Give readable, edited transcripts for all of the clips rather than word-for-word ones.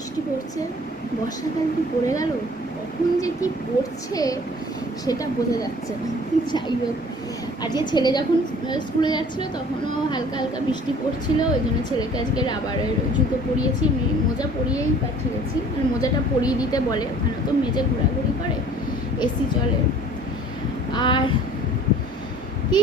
বৃষ্টি পড়ছে। বর্ষাকাল কি পড়ে গেল, কখন যে কি পড়ছে সেটা বোঝা যাচ্ছে না। যাই হোক, আজকে ছেলে যখন স্কুলে যাচ্ছিলো তখনও হালকা হালকা বৃষ্টি পড়ছিল, ওই জন্য ছেলেকে আজকে রাবারের জুতো পরিয়েছি। মোজা পরিয়েই পাঠিয়েছি, মানে মোজাটা পরিয়ে দিতে বলে, ওখানে তো মেজে ঘোরাঘুরি করে, এসি চলে। আর কি,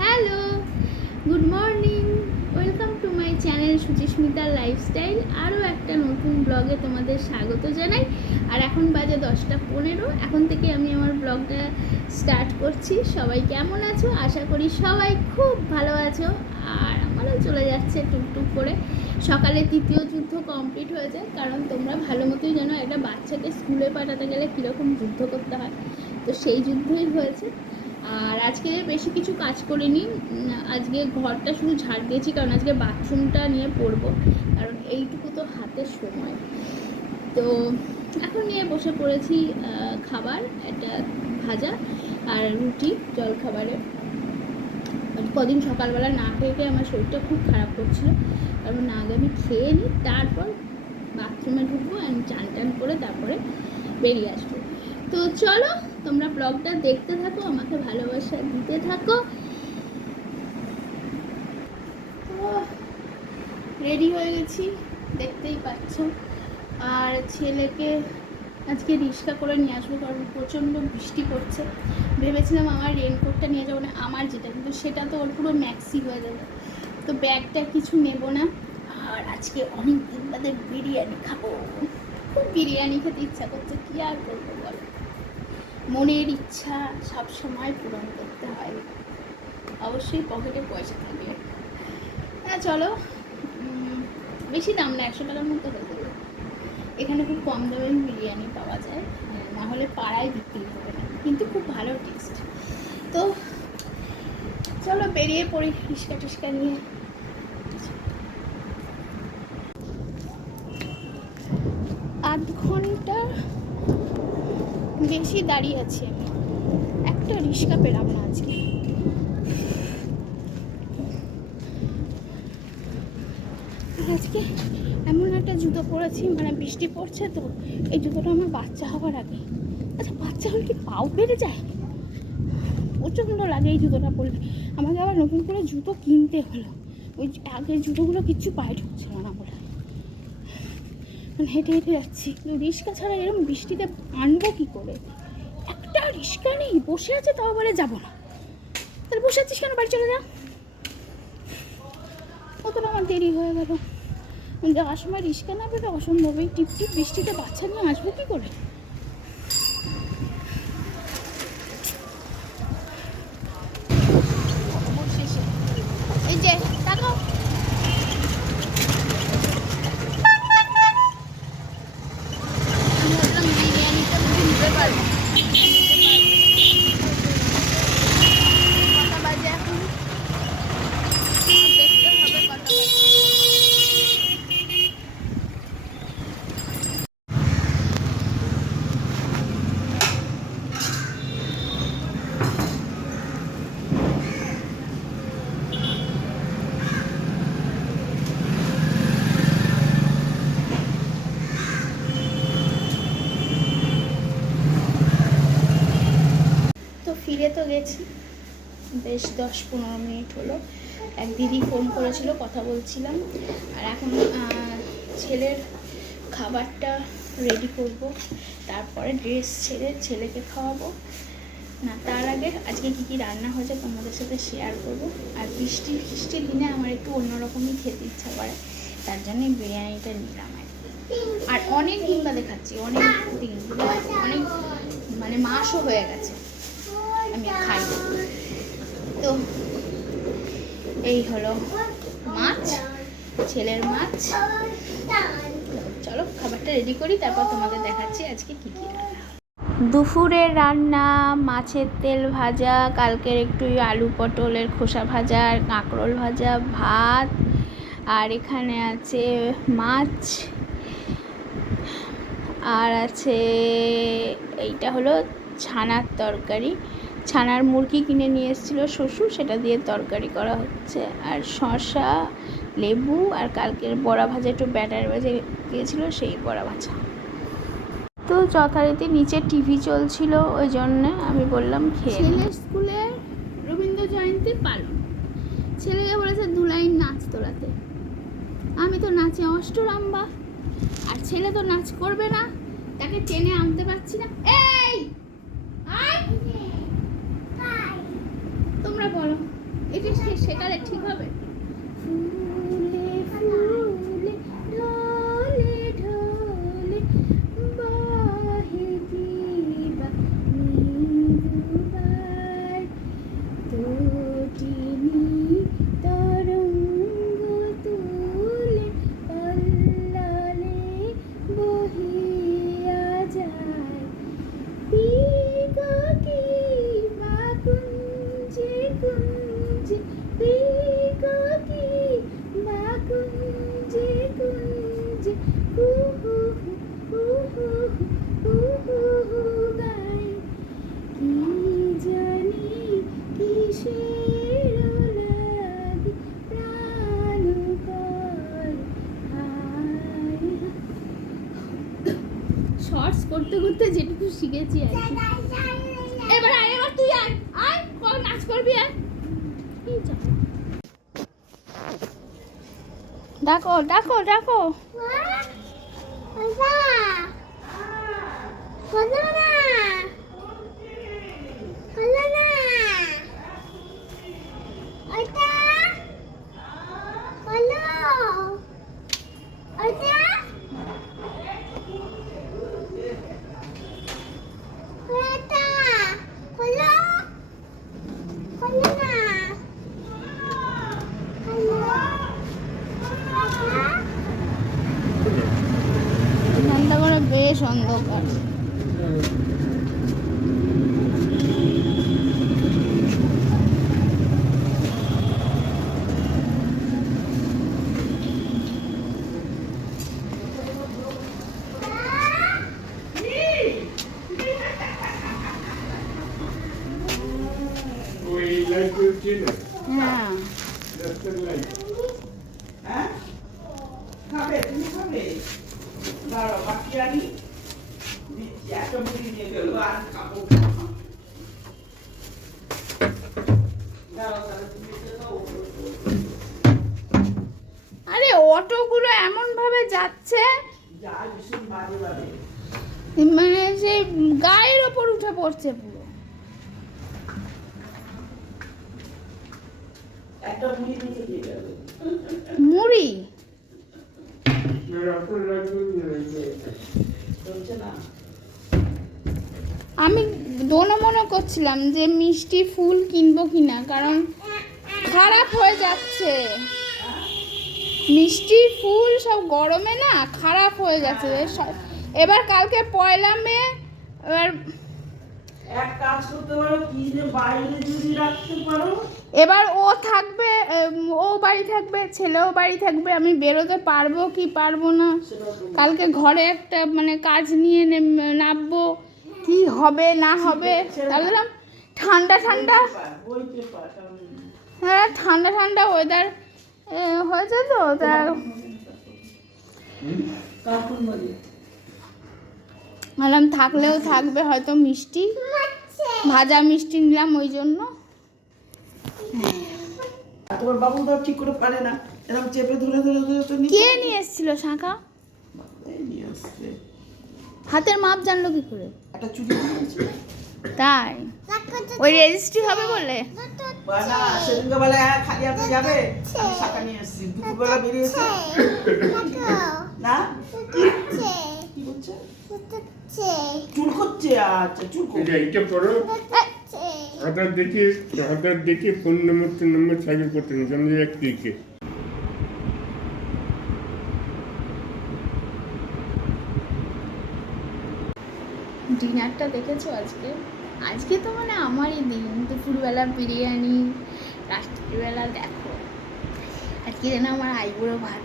hello, good morning, welcome to my channel সুচিস্মিতার লাইফস্টাইল। আরও একটা নতুন ব্লগে তোমাদের স্বাগত জানাই। আর এখন বাজে 10:15, এখন থেকে আমি আমার ব্লগটা স্টার্ট করছি। সবাই কেমন আছো? আশা করি সবাই খুব ভালো আছো। আর আমারও চলে যাচ্ছে টুকটুক করে। সকালে তৃতীয় যুদ্ধ কমপ্লিট হয়ে যায়, কারণ তোমরা ভালো মতোই জানো একটা বাচ্চাকে স্কুলে পাঠাতে গেলে কীরকম যুদ্ধ করতে হয়, তো সেই যুদ্ধই হয়েছে। আর আজকে বেশি কিছু কাজ করিনি, আজকে ঘরটা শুধু ঝাড় দিয়েছি, কারণ আজকে বাথরুমটা নিয়ে পড়বো, কারণ এইটুকু তো হাতের সময়। তো এখন নিয়ে বসে পড়েছি খাবার, একটা ভাজা আর রুটি জলখাবারে। কদিন সকালবেলা না খেয়ে আমার শরীরটা খুব খারাপ করছিল, কারণ না আগে আমি খেয়ে নিই, তারপর বাথরুমে ঢুকবো অ্যান্ড চান টান করে তারপরে বেরিয়ে আসবো। তো চলো তোমরা ব্লগটা দেখতে থাকো, আমাকে ভালোবাসা দিতে থাকো। রেডি হয়ে গেছি, দেখতেই পাচ্ছ। আর ছেলেকে আজকে রিক্সা করে নিয়ে আসবো, কারণ প্রচণ্ড বৃষ্টি পড়ছে। ভেবেছিলাম আমার রেনকোটটা নিয়ে যাবো না, আমার যেটা, কিন্তু সেটা তো ওর পুরো ম্যাক্সি হয়ে যাবে, তো ব্যাগটা কিছু নেব না। আর আজকে অনেক দিন বাদে বিরিয়ানি খাবো, খুব বিরিয়ানি খেতে ইচ্ছা করছে, কী আর করবো বলো, মনের ইচ্ছা সব সময় পূরণ করতে হয়, অবশ্যই পকেটে পয়সা থাকলে। হ্যাঁ চলো, বেশি দাম না, 100 টাকার মতো হয়ে যাবে। এখানে খুব কম দামে বিরিয়ানি পাওয়া যায়, না হলে পাড়ায় বিক্রি করে না, কিন্তু খুব ভালো টেস্ট। তো চলো বেরিয়ে পড়ি রিক্সা টিক্সা নিয়ে। আধ ঘন্টা বেশি দাঁড়িয়ে আছি আমি, একটা রিক্সা পেলাম না আজকে। আজকে এমন একটা জুতো পরেছি, মানে বৃষ্টি পড়ছে তো, এই জুতোটা আমার বাচ্চা হওয়ার আগে। আচ্ছা, বাচ্চা হলে কি পাও বেড়ে যায়? প্রচণ্ড লাগে এই জুতোটা পরলে। আমাকে আবার নতুন করে জুতো কিনতে হলো, ওই আগের জুতোগুলো কিচ্ছু পায়ে ঢুকছিল না বলে। মানে হেঁটে হেঁটে যাচ্ছি, কিন্তু রিক্সা ছাড়া এরকম বৃষ্টিতে আনবো কী করে? একটা রিক্সা নেই, বসে আছে, তাও বলে যাবো না। তাহলে বসে আছিস কেন, বাড়ি চলে যা। কতটা আমার দেরি হয়ে গেল, যাওয়ার সময় রিক্সা না পেলে অসম্ভব, এই টিপ টিপ বৃষ্টিতে বাচ্চা নিয়ে আসবো কী করে? এই যে তাকাও, বিরিয়ানিটা নিতে পারবো, কটা বাজে এখন দেখতে হবে, কটা বাজে। তো ফিরে তো গেছি, বেশ 10-15 মিনিট হলো। এক দিদি ফোন করেছিল, কথা বলছিলাম। আর এখন ছেলের খাবারটা রেডি করব, তারপরে ড্রেস ছেড়ে ছেলেকে খাওয়াবো। না, তার আগে আজকে কী কী রান্না হয়েছে তোমাদের সাথে শেয়ার করব। আর বৃষ্টির দিনে আমার একটু অন্যরকমই খেতে ইচ্ছা করে, তার জন্যই বিরিয়ানিটা নিলাম। আর অনেক দিন বাদে খাচ্ছি, অনেক দিন, অনেক মানে মাসও হয়ে গেছে আমি খাই। তো এই হলো মাছ, ছেলের মাছ। চলো খাবারটা রেডি করি, তারপর তোমাদের দেখাচ্ছি আজকে কী কী রান্না। দুপুরের রান্না মাছের তেল ভাজা, কালকের একটু আলু পটলের খোসা ভাজা আর কাঁকরোল ভাজা, ভাত, আর এখানে আছে মাছ, আর আছে এইটা হলো ছানার তরকারি, ছানার মুরগি কিনে নিয়ে এসেছিলো শ্বশুর, সেটা দিয়ে তরকারি করা হচ্ছে। আর শসা, লেবু আর কালকের বড়া ভাজা, একটু ব্যাটার ভেজে গিয়েছিলো, সেই বড়া ভাজা। তো যথারীতি নিচে টিভি চলছিল, ওই জন্যে আমি বললাম খেয়ে। ছেলের স্কুলে রবীন্দ্র জয়ন্তী পালন, ছেলেকে বলেছে 2 লাইন নাচ তোলাতে। আমি তো নাচে অষ্টরম্বা, আর ছেলে তো নাচ করবে না, তাকে টেনে আনতে পারছি না। এই তোমরা বলো, এটা শেখালে ঠিক হবে? ফুলে ফুলে ঢলে ঢলে বহে দিবা মৃদুবাই, তটিনী তরঙ্গ তুলে পল্ললে বহিয়া যায়। পিকাকি বা কুঞ্জে কুঞ্জে, পিকাকি বা কুঞ্জে কুঞ্জে, কুহু কুহু কুহু গায়। কি জানি কিসের লাগি প্রাণ করে হায়। শর্টস করতে করতে যেটুকু শিখেছি আর কি। এবার তুই আয় নাচ করবি। ডাকো ডাকো ডাকো। বেশ অন্ধকার। হ্যাঁ খাবে, তুমি খাবে? দাঁড়াও, বাকি আনি দিচ্ছি। একটা মুড়ি নিয়ে গেল, আর খাবো। আরে অটোগুলো এমন ভাবে যাচ্ছে, মানে সেই গায়ের ওপর উঠে পড়ছে পুরো। একটা মুড়ি নিচে দিয়ে গেল। মুড়ি আমি মনে করছিলাম যে মিষ্টি ফুল কিনবো কিনা, কারণ খারাপ হয়ে যাচ্ছে। মিষ্টি ফুল সব গরমে না খারাপ হয়ে যাচ্ছে। এবার কালকে 1 মে, এবার এক কাজ করতে পারো, কি যে বাইরে যদি রাখতে পারো। এবার ও থাকবে, ও বাড়ি থাকবে, ছেলেও বাড়ি থাকবে, আমি বেরোতে পারবো কি পারবো না। কালকে ঘরে একটা মানে কাজ নিয়ে নামবো, কি হবে না হবে। তাহলে ঠান্ডা ঠান্ডা, হ্যাঁ ঠান্ডা ঠান্ডা ওয়েদার হয়েছে তো, তা ভাবলাম থাকলেও থাকবে হয়তো মিষ্টি, ভাজা মিষ্টি নিলাম ওই জন্য। তোমার বাবু তো ঠিক করে পারে না, এরকম চেপে ধরে ধরে ধরে তো কে নিয়ে এসেছিল শাঁখা? নিয়ে আসছে। হাতের মাপ জানলো কি করে? একটা চুড়ি নিয়েছে। তাই ওই রেজিস্ট্রি হবে বলে না, সেদিনকে বলে খালি হাতে যাবে, আমি শাঁখা নিয়ে এসেছি। দুপুরবেলা বেরিয়েছে না, কি করছে? চুল করছে। আচ্ছা চুল করছে। এইটা পড়ো, আধার দেখে ফোন নম্বর সাইকেল করতে নিচ্ছে আমাদের এক ক্লিকে। ডিনারটা দেখেছো আজকে? আজকে তো মানে আমারই দিন। দুপুরবেলা বিরিয়ানি, রাত্রিবেলা দেখো আজকে যেন আমার আইবুড়ো ভাত,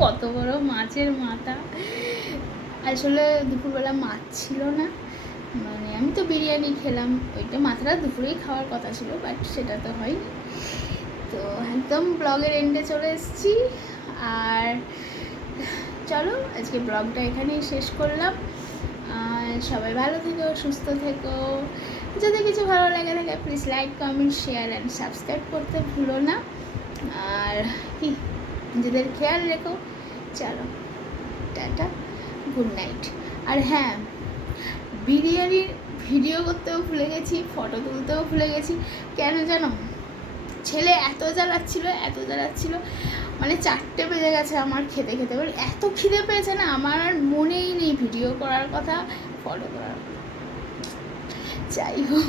কত বড় মাছের মাথা। আসলে দুপুরবেলা মাছ ছিল না, মানে আমি আমি তো বিরিয়ানি খেলাম, ওইটা মাথাটা দুপুরেই খাওয়ার কথা ছিল, বাট সেটা তো হয়নি। তো একদম ব্লগের এন্ডে চলে এসেছি। আর চলো আজকে ব্লগটা এখানেই শেষ করলাম। সবাই ভালো থেকো, সুস্থ থেকো। যদি কিছু ভালো লাগে থাকে please like, comment, share and subscribe করতে ভুলো না। আর কি, নিজেদের খেয়াল রেখো। চলো টাটা, গুড নাইট। আর হ্যাঁ, বিরিয়ানির ভিডিও করতেও ভুলে গেছি, ফটো তুলতেও ভুলে গেছি। কেন জানো? ছেলে এত জ্বালাচ্ছিল, মানে 4টে বেজে গেছে আমার খেতে খেতে। বলে এত খিদে পেয়েছে না, আমার আর মনেই নেই ভিডিও করার কথা, ফটো করার কথা। যাই হোক,